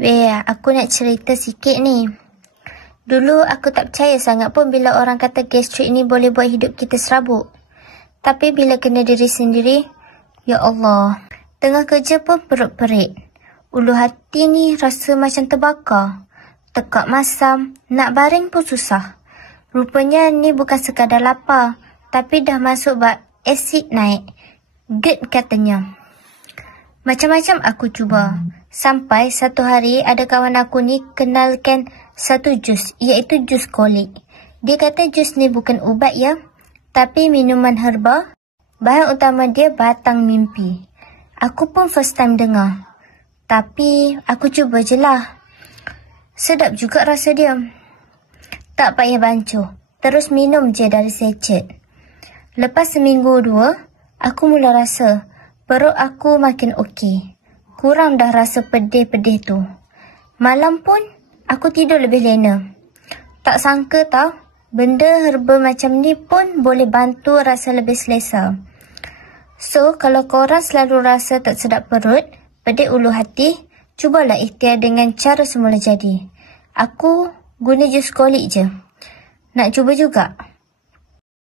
Aku nak cerita sikit ni. Dulu aku tak percaya sangat pun bila orang kata gastrik ni boleh buat hidup kita serabut. Tapi bila kena diri sendiri, ya Allah, tengah kerja pun perut perit. Ulu hati ni rasa macam terbakar. Tekak masam, nak baring pun susah. Rupanya ni bukan sekadar lapar, tapi dah masuk bab asid naik. GERD katanya. Macam-macam aku cuba. Sampai satu hari ada kawan aku ni kenalkan satu jus, iaitu jus kolik. Dia kata jus ni bukan ubat ya, tapi minuman herba. Bahan utama dia batang mimpi. Aku pun first time dengar. Tapi aku cuba je lah. Sedap juga rasa dia. Tak payah bancuh. Terus minum je dari secet. Lepas seminggu dua, aku mula rasa perut aku makin okey. Kurang dah rasa pedih-pedih tu. Malam pun aku tidur lebih lena. Tak sangka tau, benda herba macam ni pun boleh bantu rasa lebih selesa. So, kalau korang selalu rasa tak sedap perut, pedih ulu hati, cubalah ikhtiar dengan cara semula jadi. Aku guna jus kolik je. Nak cuba juga?